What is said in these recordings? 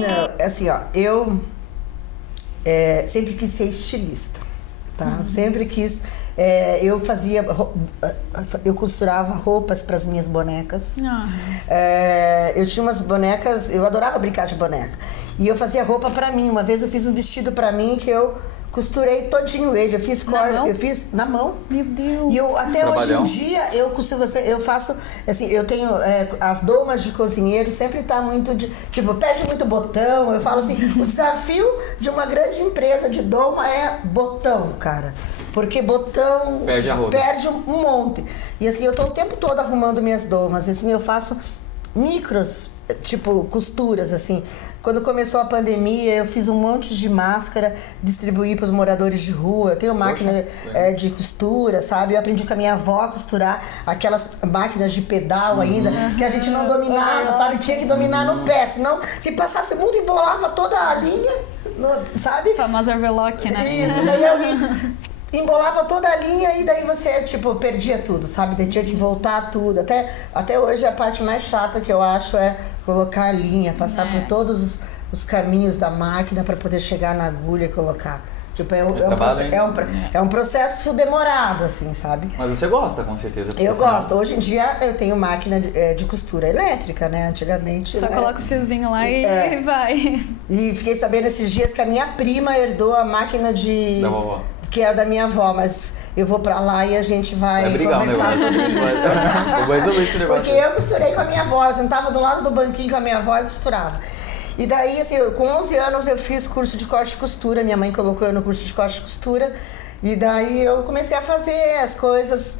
Não, assim, ó, eu sempre quis ser estilista, tá? Sempre quis... eu costurava roupas para as minhas bonecas. Eu tinha umas bonecas, eu adorava brincar de boneca. E eu fazia roupa para mim. Uma vez eu fiz um vestido para mim que eu costurei todinho ele. Eu fiz eu fiz na mão. Meu Deus. E eu até hoje em dia eu faço assim, eu tenho as domas de cozinheiro sempre tá muito tipo, perde muito botão. Eu falo assim, o desafio de uma grande empresa de doma é botão, cara. Porque botão perde um monte. E assim, eu tô o tempo todo arrumando minhas domas. Assim, eu faço micros, tipo, costuras, assim. Quando começou a pandemia, eu fiz um monte de máscara, distribuí para os moradores de rua. Eu tenho máquina de costura, sabe? Eu aprendi com a minha avó a costurar aquelas máquinas de pedal ainda, que a gente não dominava, sabe? Tinha que dominar no pé, senão se passasse muito, embolava toda a linha, sabe? A famosa overlock, né? Isso, daí eu embolava toda a linha e daí você, tipo, perdia tudo, sabe? Daí tinha que voltar tudo. Até hoje a parte mais chata que eu acho é colocar a linha, passar por todos os caminhos da máquina para poder chegar na agulha e colocar. Tipo, é um processo demorado, assim, sabe? Mas você gosta, com certeza. Eu gosto. Hoje em dia eu tenho máquina de costura elétrica, né? Antigamente... Só coloca o fiozinho lá e vai. E fiquei sabendo esses dias que a minha prima herdou a máquina da vovó. Que era da minha avó, mas eu vou pra lá e a gente vai conversar sobre isso. Vai resolver esse negócio. Porque eu costurei com a minha avó, eu sentava do lado do banquinho com a minha avó e costurava. E daí, assim, com 11 anos eu fiz curso de corte e costura, minha mãe colocou eu no curso de corte e costura, e daí eu comecei a fazer as coisas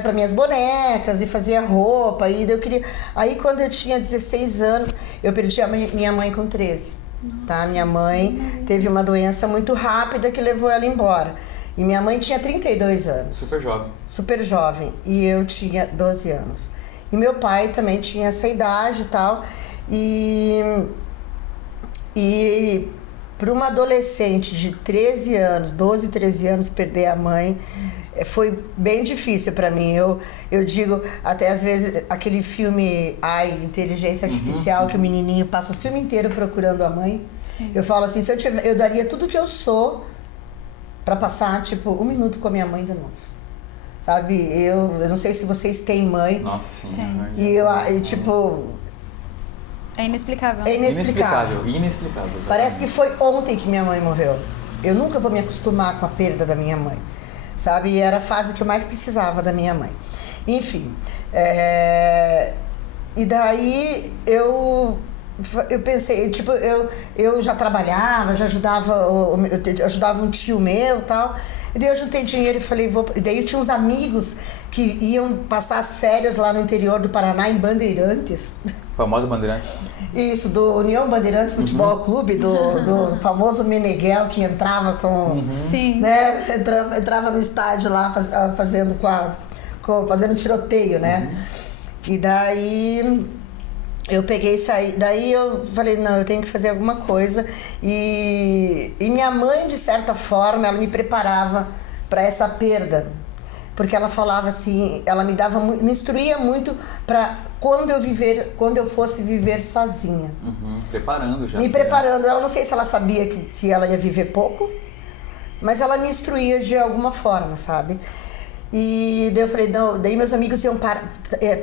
para minhas bonecas e fazia roupa, e daí eu queria... Aí quando eu tinha 16 anos, eu perdi minha mãe com 13. Tá? Minha mãe teve uma doença muito rápida que levou ela embora. E minha mãe tinha 32 anos. Super jovem. Super jovem. E eu tinha 12 anos. E meu pai também tinha essa idade e tal. E para uma adolescente de 13 anos, 12, 13 anos, perder a mãe... Foi bem difícil para mim. Eu digo, até às vezes, aquele filme Inteligência Artificial, que o menininho passa o filme inteiro procurando a mãe. Sim. Eu falo assim, eu daria tudo que eu sou para passar, tipo, 1 minuto com a minha mãe de novo. Sabe? Eu não sei se vocês têm mãe. Nossa, sim. E tipo... É inexplicável. É inexplicável. Inexplicável. Parece que foi ontem que minha mãe morreu. Eu nunca vou me acostumar com a perda da minha mãe. Sabe? E era a fase que eu mais precisava da minha mãe. Enfim. E daí eu pensei, tipo, eu já trabalhava, já ajudava um tio meu e tal. E daí eu juntei dinheiro e falei, E daí eu tinha uns amigos que iam passar as férias lá no interior do Paraná, em Bandeirantes. Famosa Bandeirantes. Isso, do União Bandeirantes Futebol Clube, do famoso Meneghel, que entrava com... Sim. Né, entrava no estádio lá fazendo fazendo tiroteio, né? E daí eu peguei e saí. Daí eu falei, não, eu tenho que fazer alguma coisa. E minha mãe, de certa forma, ela me preparava para essa perda. Porque ela falava assim, ela me instruía muito para quando eu fosse viver sozinha. Preparando já. Me preparando. Ela não sei se ela sabia que ela ia viver pouco, mas ela me instruía de alguma forma, sabe? E daí eu falei, não, daí meus amigos iam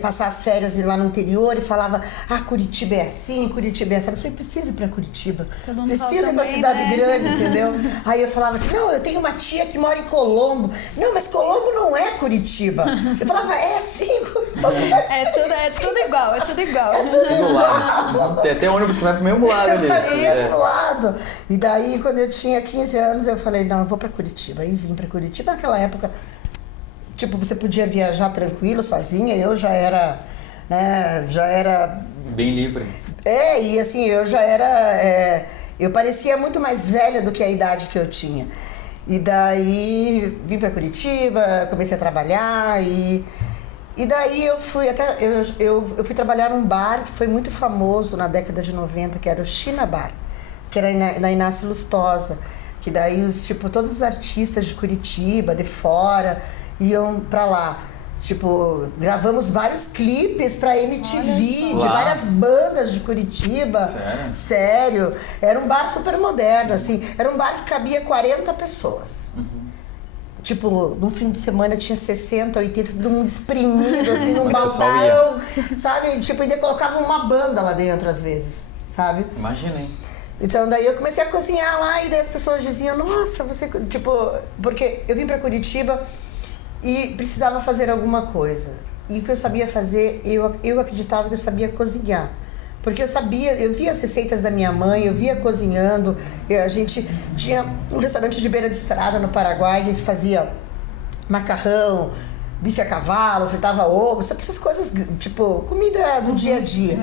passar as férias lá no interior e falava, Curitiba é assim, Curitiba é assim. Eu falei, preciso ir pra Curitiba, preciso ir pra cidade grande, entendeu? Aí eu falava assim, não, eu tenho uma tia que mora em Colombo. Não, mas Colombo não é Curitiba. Eu falava, sim, é tudo igual, é tudo igual. É tudo igual. Tem até ônibus que vai pro mesmo lado ali. Pro mesmo lado. E daí, quando eu tinha 15 anos, eu falei, não, eu vou pra Curitiba. Aí vim pra Curitiba, naquela época... Tipo, você podia viajar tranquilo, sozinha, eu já era, né, Bem livre. E assim, eu já era... eu parecia muito mais velha do que a idade que eu tinha. E daí, vim pra Curitiba, comecei a trabalhar e daí eu fui eu fui trabalhar num bar que foi muito famoso na década de 90, que era o China Bar, que era na Inácio Lustosa, que daí todos os artistas de Curitiba, de fora... iam pra lá. Tipo, gravamos vários clipes pra MTV, de Uau. várias bandas de Curitiba. Sério. Era um bar super moderno, assim. Era um bar que cabia 40 pessoas. Tipo, num fim de semana tinha 60, 80, todo mundo espremido, assim, num Onde o pessoal balcão, sabe? Tipo, ainda colocava uma banda lá dentro, às vezes, sabe? Imagina, hein? Então, daí eu comecei a cozinhar lá e daí as pessoas diziam, nossa, você... Tipo, porque eu vim pra Curitiba e precisava fazer alguma coisa. E o que eu sabia fazer, eu acreditava que eu sabia cozinhar. Porque eu via as receitas da minha mãe, eu via cozinhando. A gente tinha um restaurante de beira de estrada no Paraguai que fazia macarrão, bife a cavalo, fritava ovo, sabe essas coisas, tipo, comida do dia a dia.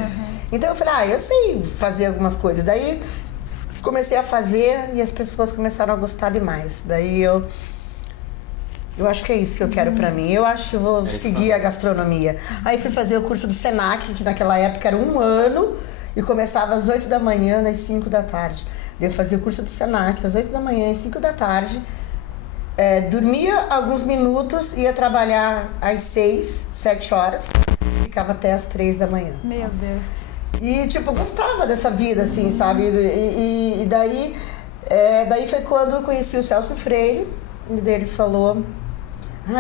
Então eu falei, eu sei fazer algumas coisas. Daí comecei a fazer e as pessoas começaram a gostar demais. Daí eu acho que é isso que eu quero pra mim. Eu acho que eu vou seguir a gastronomia. Aí fui fazer o curso do Senac, que naquela época era 1 ano, e começava às 8 da manhã, às 5 da tarde. Daí eu fazia o curso do Senac às 8 da manhã, às 5 da tarde. Dormia alguns minutos, ia trabalhar às 6, 7 horas, ficava até às 3 da manhã. Meu Deus. E, tipo, gostava dessa vida, assim, sabe? E daí foi quando eu conheci o Celso Freire, e daí ele falou...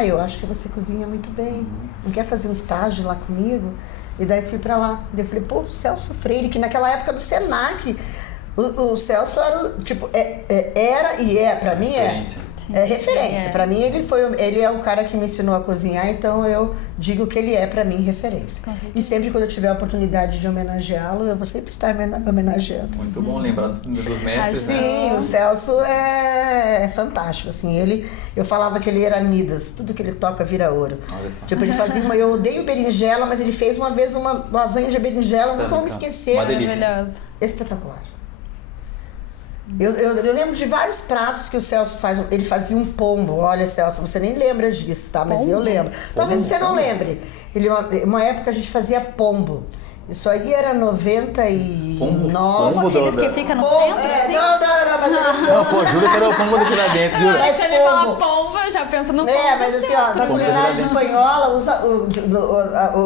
eu acho que você cozinha muito bem. Não quer fazer um estágio lá comigo? E daí fui pra lá. Daí eu falei, pô, Celso Freire, que naquela época do Senac, o Celso era, tipo, era e é, pra mim é referência. É. Pra mim ele é o cara que me ensinou a cozinhar, então eu digo que ele é pra mim referência. E sempre quando eu tiver a oportunidade de homenageá-lo, eu vou sempre estar homenageando. Muito bom lembrar dos mestres, né? Sim, o Celso é fantástico, assim, eu falava que ele era Midas, tudo que ele toca vira ouro. Olha só. Tipo, ele fazia eu odeio berinjela, mas ele fez uma vez uma lasanha de berinjela, nunca vou me esquecer. Uma delícia. Maravilhosa. Espetacular. Eu lembro de vários pratos que o Celso faz. Ele fazia um pombo. Olha, Celso, você nem lembra disso, tá? Mas eu lembro. Talvez você não lembre. Uma época a gente fazia pombo. Isso aí era 99. Pombo Aqueles que fica no centro, assim? Não, mas era Não, pô, juro que era o pombo de Tiradentes, juro. Mas Aí você me fala pombo. pombo, eu já penso no pombo. Mas assim, ó, na culinária Pombo. espanhola,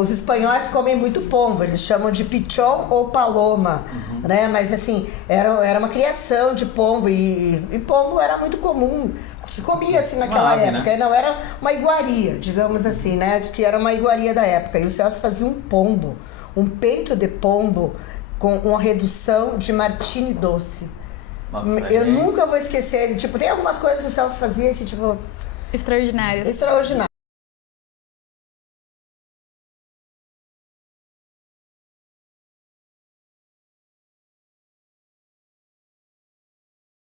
os espanhóis comem muito pombo, eles chamam de pichón ou paloma, né? Mas assim, era uma criação de pombo e pombo era muito comum, se comia assim naquela Uma ave, época, né? não era uma iguaria, digamos assim, né? Que era uma iguaria da época, e o Celso fazia um pombo, um peito de pombo com uma redução de martini doce. Nossa, Eu nunca vou esquecer, tipo, tem algumas coisas que o Celso fazia que, tipo, Extraordinários. extraordinário.